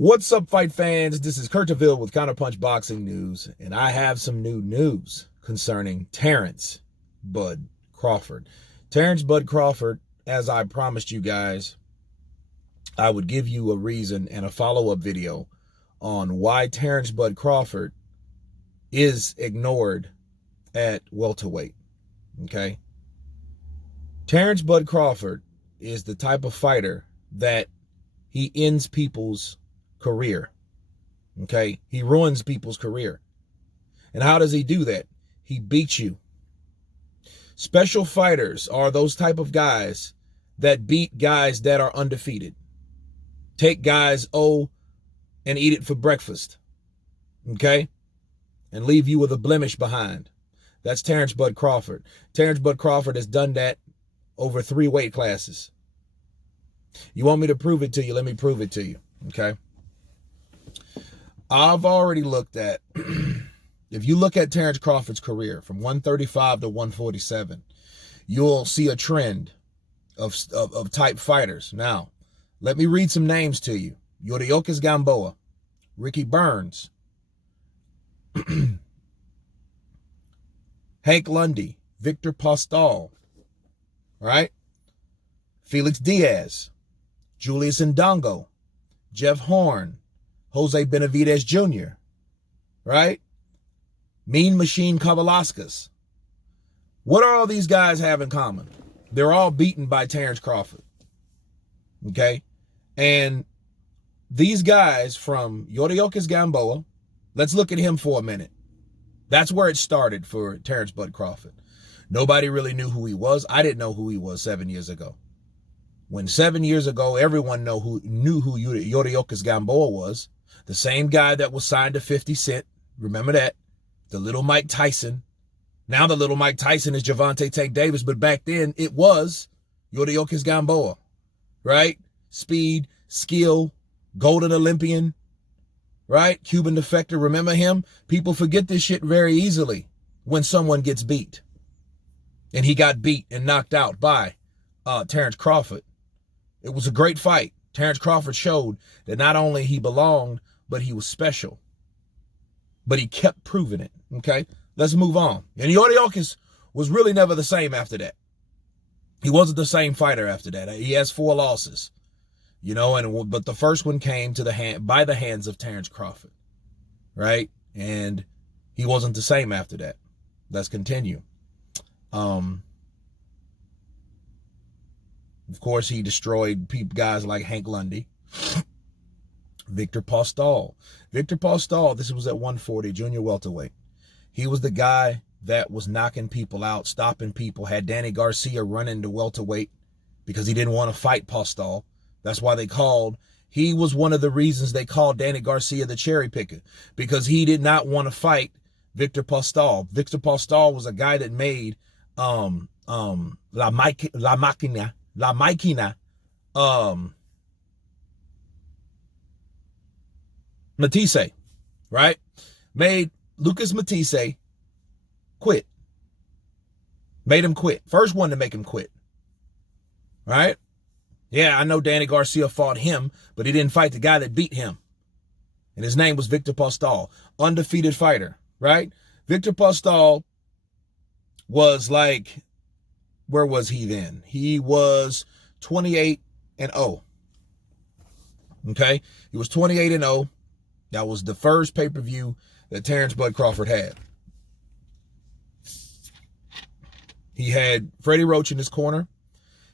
What's up, fight fans? This is Kurtaville with Counterpunch Boxing News, and I have some new news concerning Terence Bud Crawford. Terence Bud Crawford, as I promised you guys, I would give you a reason and a follow-up video on why Terence Bud Crawford is ignored at welterweight, okay? Terence Bud Crawford is the type of fighter that he ends people's career, okay? He ruins people's career. And how does he do that? He beats you. Special fighters are those type of guys that beat guys that are undefeated. Take guys, and eat it for breakfast, okay? And leave you with a blemish behind. That's Terence Bud Crawford. Terence Bud Crawford has done that over 3 weight classes. You want me to prove it to you? Let me prove it to you, okay? I've already looked at, if you look at Terence Crawford's career from 135 to 147, you'll see a trend of type fighters. Now, let me read some names to you. Julius Gamboa, Ricky Burns, Hank Lundy, Victor Postol, right? Felix Diaz, Julius Indongo, Jeff Horn, Jose Benavidez Jr., right? Mean Machine Kavalauskas. What do all these guys have in common? They're all beaten by Terence Crawford, okay? And these guys from Julius Gamboa, let's look at him for a minute. That's where it started for Terence Bud Crawford. Nobody really knew who he was. I didn't know who he was 7 years ago. When 7 years ago, everyone knew who Julius Gamboa was. The same guy that was signed to 50 Cent. Remember that? The little Mike Tyson. Now the little Mike Tyson is Gervonta Tank Davis, but back then it was Julius Gamboa, right? Speed, skill, golden Olympian, right? Cuban defector. Remember him? People forget this shit very easily when someone gets beat. And he got beat and knocked out by Terence Crawford. It was a great fight. Terence Crawford showed that not only he belonged, but he was special. But he kept proving it, okay? Let's move on. And Julius was really never the same after that. He wasn't the same fighter after that. He has 4 losses, you know, but the first one came to by the hands of Terence Crawford, right? And he wasn't the same after that. Let's continue. Of course, he destroyed guys like Hank Lundy. Victor Postol. Victor Postol, this was at 140, junior welterweight. He was the guy that was knocking people out, stopping people, had Danny Garcia running to welterweight because he didn't want to fight Postol. That's why he was one of the reasons they called Danny Garcia the cherry picker, because he did not want to fight Victor Postol. Victor Postol was a guy that made La Máquina, Matisse, right? Made Lucas Matisse quit. Made him quit. First one to make him quit, right? Yeah, I know Danny Garcia fought him, but he didn't fight the guy that beat him. And his name was Victor Postol, undefeated fighter, right? Victor Postol was like, where was he then? He was 28-0. Okay? He was 28-0. That was the first pay-per-view that Terence Bud Crawford had. He had Freddie Roach in his corner.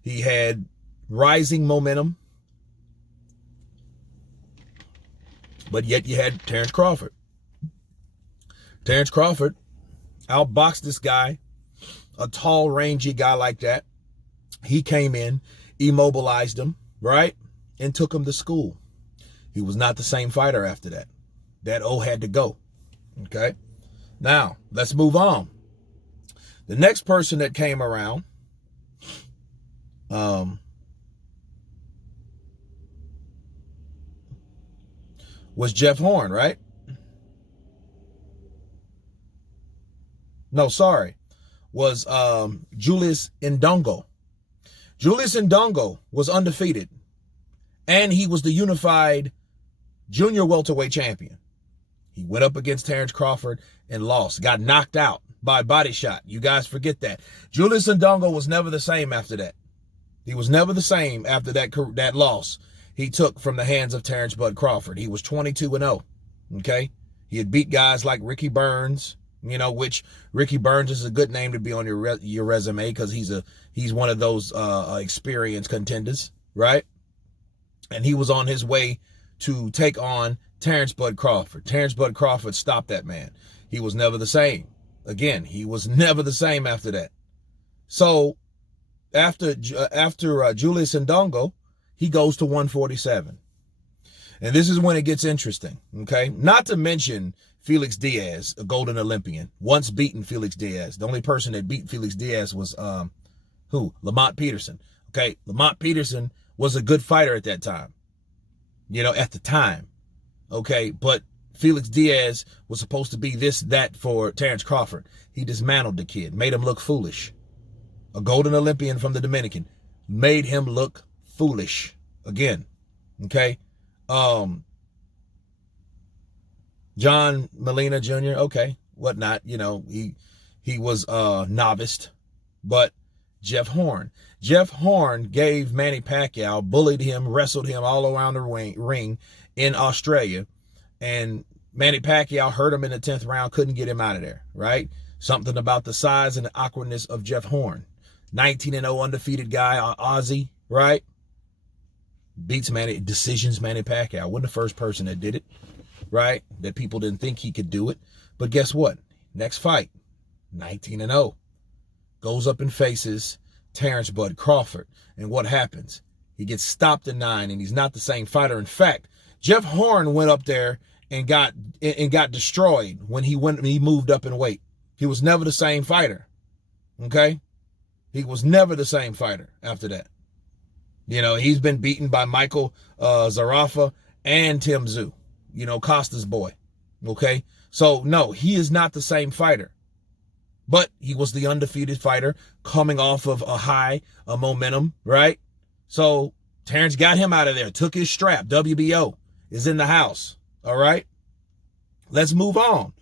He had rising momentum. But yet you had Terence Crawford. Terence Crawford outboxed this guy, a tall, rangy guy like that. He came in, immobilized him, right? And took him to school. He was not the same fighter after that. That had to go, okay? Now, let's move on. The next person that came around was Jeff Horn, right? No, sorry. Was Julius Indongo. Julius Indongo was undefeated. And he was the unified junior welterweight champion. He went up against Terence Crawford and lost, got knocked out by a body shot. You guys forget that. Julius Indongo was never the same after that. He was never the same after that loss he took from the hands of Terence Bud Crawford. He was 22-0, okay? He had beat guys like Ricky Burns, you know, which Ricky Burns is a good name to be on your resume because he's one of those experienced contenders, right? And he was on his way to take on Terence Bud Crawford. Terence Bud Crawford stopped that man. He was never the same. Again, he was never the same after that. So after Julius Indongo, he goes to 147. And this is when it gets interesting, okay? Not to mention Felix Diaz, a golden Olympian, once beaten Felix Diaz. The only person that beat Felix Diaz was, Lamont Peterson. Okay, Lamont Peterson was a good fighter at that time, you know, at the time, okay? But Felix Diaz was supposed to be that for Terence Crawford. He dismantled the kid, made him look foolish. A golden Olympian from the Dominican made him look foolish again, okay? John Molina Jr., okay, whatnot, you know, he was novice, but Jeff Horn gave Manny Pacquiao, bullied him, wrestled him all around the ring in Australia, and Manny Pacquiao hurt him in the 10th round, couldn't get him out of there, right? Something about the size and the awkwardness of Jeff Horn. 19-0 undefeated guy, Aussie, right? Beats decisions Manny Pacquiao. Wasn't the first person that did it, right? That people didn't think he could do it. But guess what? Next fight, 19-0. Goes up and faces Terence Bud Crawford. And what happens? He gets stopped in 9, and he's not the same fighter. In fact, Jeff Horn went up there and got destroyed when he moved up in weight. He was never the same fighter. Okay? He was never the same fighter after that. You know, he's been beaten by Michael Zarafa and Tim Tszyu, you know, Costa's boy. Okay? So, no, he is not the same fighter. But he was the undefeated fighter coming off of a momentum, right? So, Terence got him out of there, took his strap. WBO is in the house, all right? Let's move on.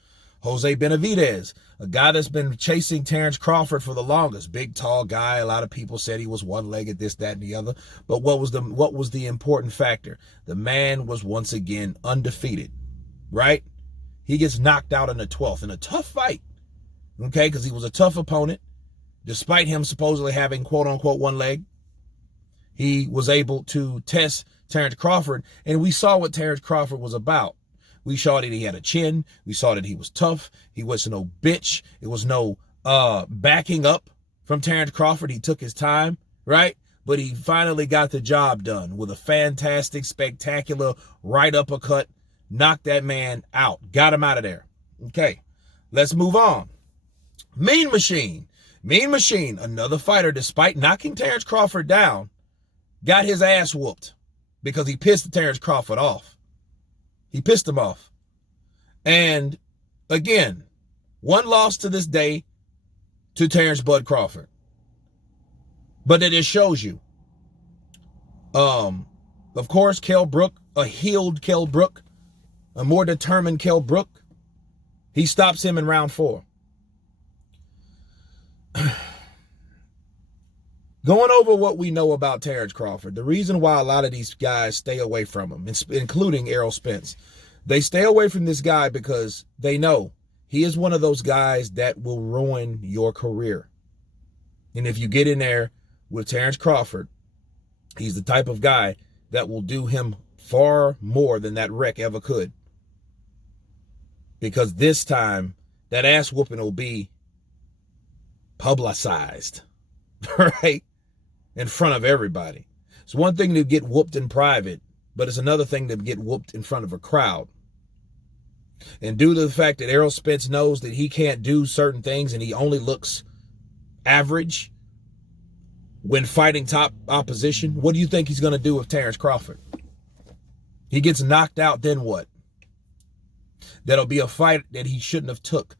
Jose Benavidez, a guy that's been chasing Terence Crawford for the longest. Big, tall guy. A lot of people said he was one-legged, this, that, and the other. But what was the important factor? The man was once again undefeated, right? He gets knocked out in the 12th in a tough fight, okay, because he was a tough opponent. Despite him supposedly having, quote-unquote, one leg, he was able to test Terence Crawford, and we saw what Terence Crawford was about. We saw that he had a chin. We saw that he was tough. He was no bitch. It was no backing up from Terence Crawford. He took his time, right? But he finally got the job done with a fantastic, spectacular right uppercut. Knocked that man out. Got him out of there. Okay, let's move on. Mean Machine. Mean Machine, another fighter, despite knocking Terence Crawford down, got his ass whooped because he pissed Terence Crawford off. He pissed him off. And again, one loss to this day to Terence Bud Crawford. But it just shows you. Of course, Kell Brook, a healed Kell Brook, a more determined Kell Brook, he stops him in round 4. Going over what we know about Terence Crawford, the reason why a lot of these guys stay away from him, including Errol Spence, they stay away from this guy because they know he is one of those guys that will ruin your career. And if you get in there with Terence Crawford, he's the type of guy that will do him far more than that wreck ever could. Because this time, that ass whooping will be publicized, right? In front of everybody. It's one thing to get whooped in private, but it's another thing to get whooped in front of a crowd. And due to the fact that Errol Spence knows that he can't do certain things and he only looks average when fighting top opposition, what do you think he's going to do with Terence Crawford? He gets knocked out, then what? That'll be a fight that he shouldn't have took.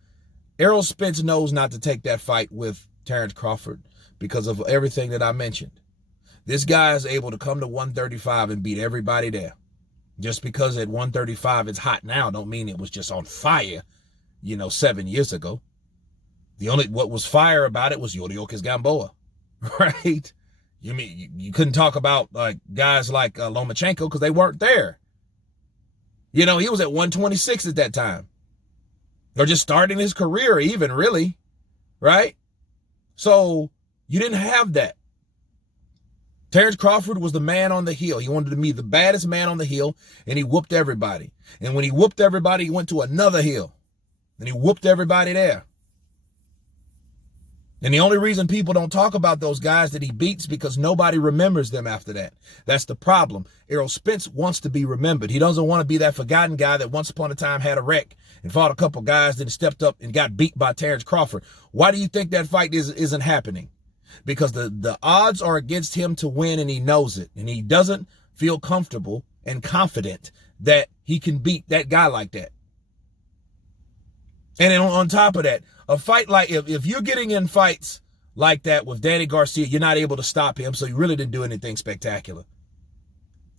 Errol Spence knows not to take that fight with Terence Crawford because of everything that I mentioned. This guy is able to come to 135 and beat everybody there. Just because at 135 it's hot now don't mean it was just on fire, 7 years ago. What was fire about it was Julius Gamboa, right? You couldn't talk about like guys like Lomachenko because they weren't there. He was at 126 at that time. Or just starting his career even, really, right? So you didn't have that. Terence Crawford was the man on the hill. He wanted to be the baddest man on the hill, and he whooped everybody. And when he whooped everybody, he went to another hill, and he whooped everybody there. And the only reason people don't talk about those guys that he beats because nobody remembers them after that. That's the problem. Errol Spence wants to be remembered. He doesn't want to be that forgotten guy that once upon a time had a wreck and fought a couple guys, then stepped up and got beat by Terence Crawford. Why do you think that fight isn't happening? Because the odds are against him to win, and he knows it. And he doesn't feel comfortable and confident that he can beat that guy like that. And then on top of that, a fight like, if you're getting in fights like that with Danny Garcia, you're not able to stop him, so you really didn't do anything spectacular.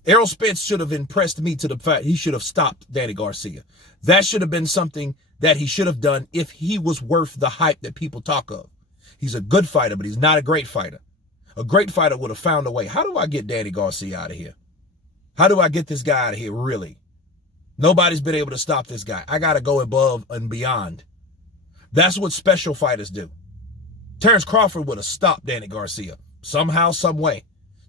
Errol Spence should have impressed me to the fact he should have stopped Danny Garcia. That should have been something that he should have done if he was worth the hype that people talk of. He's a good fighter, but he's not a great fighter. A great fighter would have found a way. How do I get Danny Garcia out of here? How do I get this guy out of here, really? Nobody's been able to stop this guy. I got to go above and beyond. That's what special fighters do. Terence Crawford would have stopped Danny Garcia somehow, some way.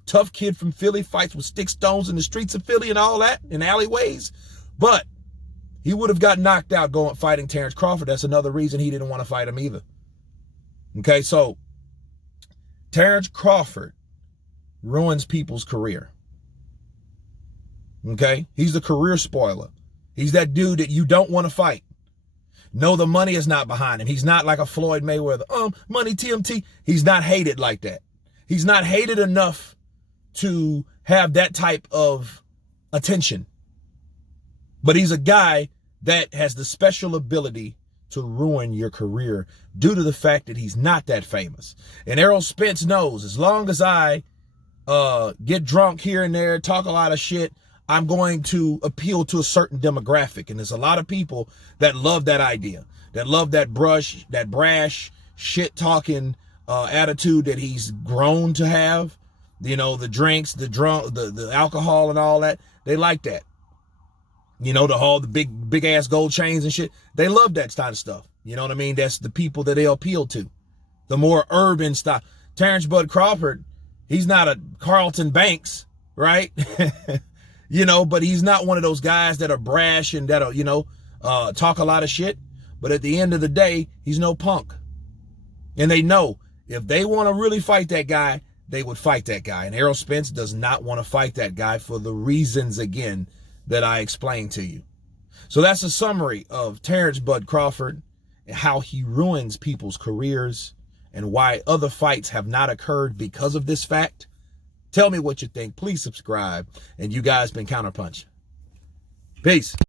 Tough kid from Philly, fights with stick stones in the streets of Philly and all that, in alleyways. But he would have got knocked out fighting Terence Crawford. That's another reason he didn't want to fight him either. Okay, so Terence Crawford ruins people's career. Okay, he's the career spoiler. He's that dude that you don't want to fight. No, the money is not behind him. He's not like a Floyd Mayweather. Money TMT. He's not hated like that. He's not hated enough to have that type of attention. But he's a guy that has the special ability to ruin your career due to the fact that he's not that famous. And Errol Spence knows, as long as I get drunk here and there, talk a lot of shit, I'm going to appeal to a certain demographic. And there's a lot of people that love that idea, that love that brash, shit-talking attitude that he's grown to have. The drinks, the alcohol and all that. They like that. The big ass gold chains and shit. They love that kind of stuff. You know what I mean? That's the people that they appeal to. The more urban style. Terence Bud Crawford, he's not a Carlton Banks, right? But he's not one of those guys that are brash and that'll, talk a lot of shit. But at the end of the day, he's no punk. And they know if they want to really fight that guy, they would fight that guy. And Errol Spence does not want to fight that guy for the reasons, again, that I explained to you. So that's a summary of Terence Bud Crawford and how he ruins people's careers and why other fights have not occurred because of this fact. Tell me what you think. Please subscribe. And you guys been Counterpunch. Peace.